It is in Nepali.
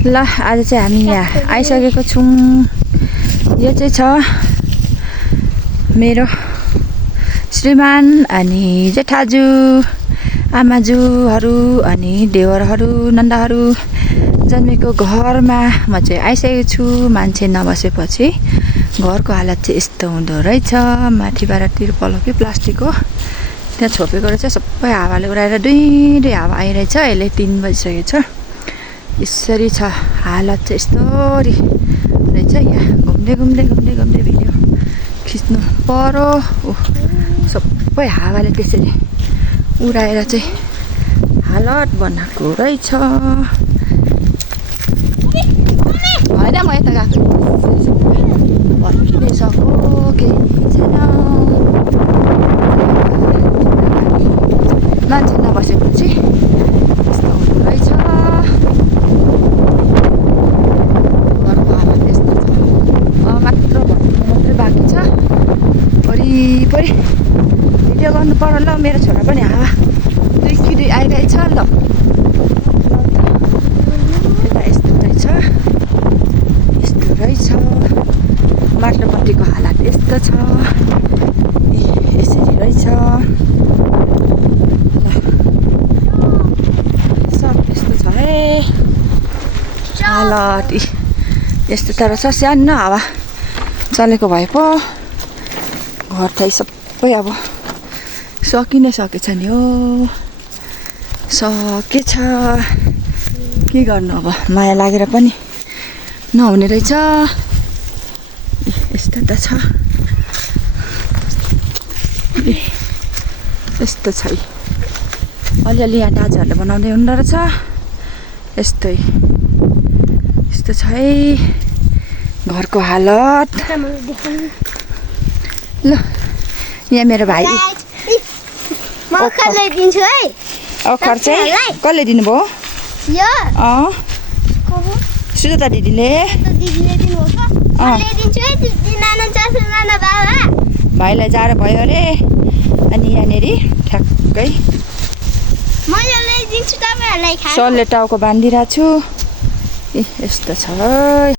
ल आज चाहिँ हामी यहाँ आइसकेको छौँ। यो चाहिँ छ मेरो श्रीमान अनि जेठाजु आमाजुहरू अनि देवरहरू नन्दाहरू जन्मेको घरमा म चाहिँ आइसकेको छु। मान्छे नबसेपछि घरको हालत चाहिँ यस्तो हुँदो रहेछ। माथिबाट तिर्पल कि प्लास्टिकको त्यहाँ छोपेको रहेछ, सबै हावाले उडाएर दुई हावा आइरहेछ। अहिले 3 बजिसकेको छ। यसरी छ हालत चाहिँ यस्तोरी रहेछ। यहाँ घुम्दै भिडियो खिच्नु पर्यो। सबै हावाले त्यसरी उडाएर चाहिँ हालत बनाएको रहेछ। होइन म यता गएको भनिसक्यो केही छैन। मान्छे नबसेपछि यस्तो हुँदो रहेछ। घरको हालत यस्तो छ। मात्र भन्नु मात्रै बाँकी छ। वरिपरि भिडियो गर्नु पर्यो। ल मेरो छोरा पनि हावा दुई आइरहेछ। ल यता यस्तो रहेछ। माथिल्लोपट्टिको हालत यस्तो छ। यसरी रहेछ। सब यस्तो छ है हालत। यस्तो तर छ सानो हावा चलेको भए पो घर चाहिँ सबै अब सकिनै सकेछ नि हो। सकेछ के गर्नु अब, माया लागेर पनि नहुने रहेछ। यस्तो त छ। यस्तो छ। अलिअलि यहाँ दाजुहरूले बनाउँदै हुँदो रहेछ। यस्तो छ है घरको हालत। ल यहाँ मेरो भाइ ओखर ल्याइदिन्छु है। ओखर चाहिँ कसले दिनुभयो? सुजाता दिदीले भाइलाई जाडो भयो अरे। अनि यहाँनिर ठ्याक्कै सरले टाउको बाँधिरहेको छु। यस्तो छ।